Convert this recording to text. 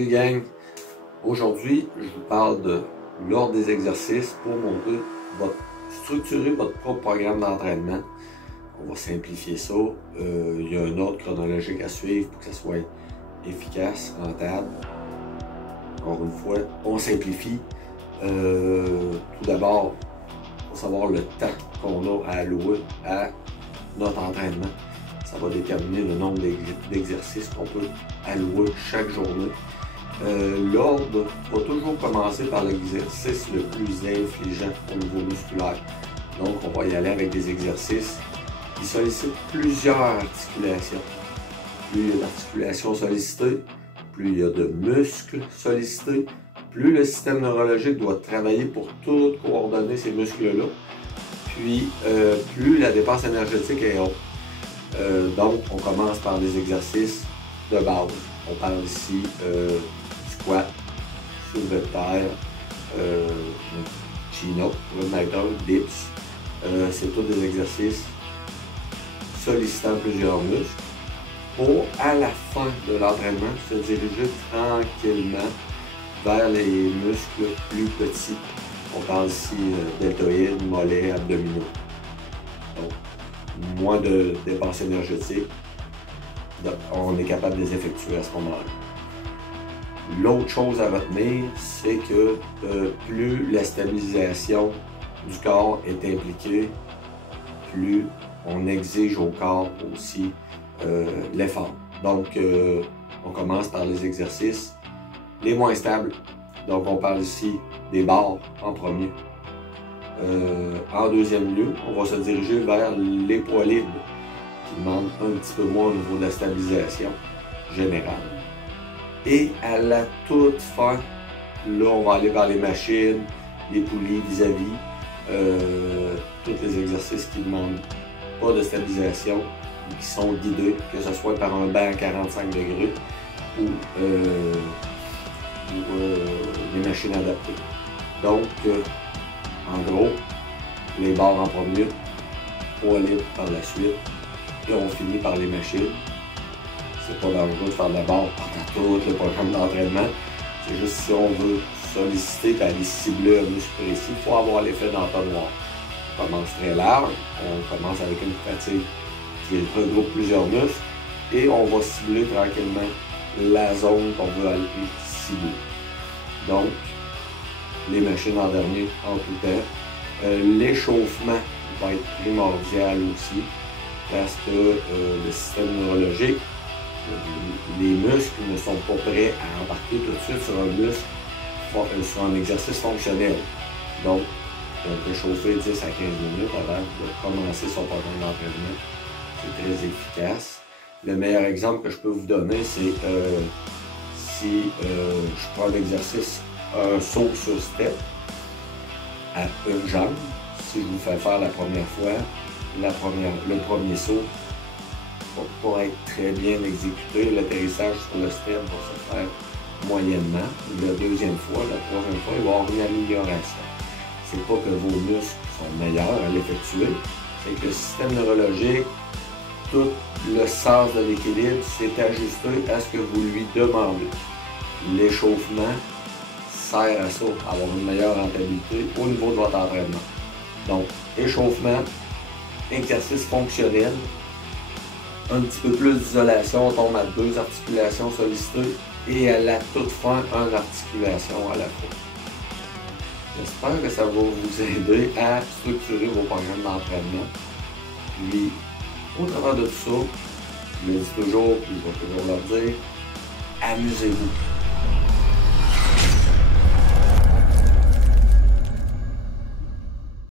Salut gang! Aujourd'hui, je vous parle de l'ordre des exercices pour structurer votre propre programme d'entraînement. On va simplifier ça. Il y a un ordre chronologique à suivre pour que ça soit efficace, rentable. Encore une fois, on simplifie. Tout d'abord, il faut savoir le temps qu'on a à allouer à notre entraînement. Ça va déterminer le nombre d'exercices qu'on peut allouer chaque journée. L'ordre va toujours commencer par l'exercice le plus infligeant au niveau musculaire. Donc, on va y aller avec des exercices qui sollicitent plusieurs articulations. Plus il y a d'articulations sollicitées, plus il y a de muscles sollicités, plus le système neurologique doit travailler pour tout coordonner ces muscles-là. Puis, plus la dépense énergétique est haute. Donc, on commence par des exercices de base. On parle ici squat, soulevé de terre, chin-up, dips. C'est tous des exercices sollicitant plusieurs muscles pour, à la fin de l'entraînement, se diriger tranquillement vers les muscles plus petits. On parle ici deltoïdes, mollets, abdominaux. Donc, moins de dépenses énergétiques, donc on est capable de les effectuer à ce moment-là. L'autre chose à retenir, c'est que plus la stabilisation du corps est impliquée, plus on exige au corps aussi l'effort. Donc, on commence par les exercices les moins stables. Donc, on parle ici des barres en premier. En deuxième lieu, on va se diriger vers les poids libres qui demandent un petit peu moins au niveau de la stabilisation générale. Et à la toute fin, là, on va aller vers les machines, les poulies vis-à-vis, tous les exercices qui ne demandent pas de stabilisation, qui sont guidés, que ce soit par un banc à 45 degrés ou les machines adaptées. Donc, en gros, les barres en premier, poids libre par la suite, et on finit par les machines. C'est pas dangereux de faire de la barre pendant tout le programme d'entraînement. C'est juste si on veut solliciter et aller cibler un muscle précis, il faut avoir l'effet d'entonnoir. On commence très large, on commence avec une fatigue qui regroupe plusieurs muscles et on va cibler tranquillement la zone qu'on veut aller cibler. Donc, les machines en dernier en tout temps. L'échauffement va être primordial aussi parce que le système neurologique, les muscles ne sont pas prêts à embarquer tout de suite sur un exercice fonctionnel. Donc, on peut chauffer 10 à 15 minutes avant de commencer son programme d'entraînement. C'est très efficace. Le meilleur exemple que je peux vous donner, c'est si je prends l'exercice un saut sur step à une jambe. Si je vous fais faire la première fois, le premier saut va pas être très bien exécuté. L'atterrissage sur le step va se faire moyennement. La deuxième fois, la troisième fois, il va y avoir une amélioration. C'est pas que vos muscles sont meilleurs à l'effectuer, c'est que le système neurologique, tout le sens de l'équilibre s'est ajusté à ce que vous lui demandez. L'échauffement sert à ça, à avoir une meilleure rentabilité au niveau de votre entraînement. Donc, échauffement, exercice fonctionnel, un petit peu plus d'isolation, on tombe à 2 articulations sollicitées et à la toute fin, 1 articulation à la fois. J'espère que ça va vous aider à structurer vos programmes d'entraînement. Puis, au travers de tout ça, je le dis toujours, puis je vais toujours leur dire, amusez-vous.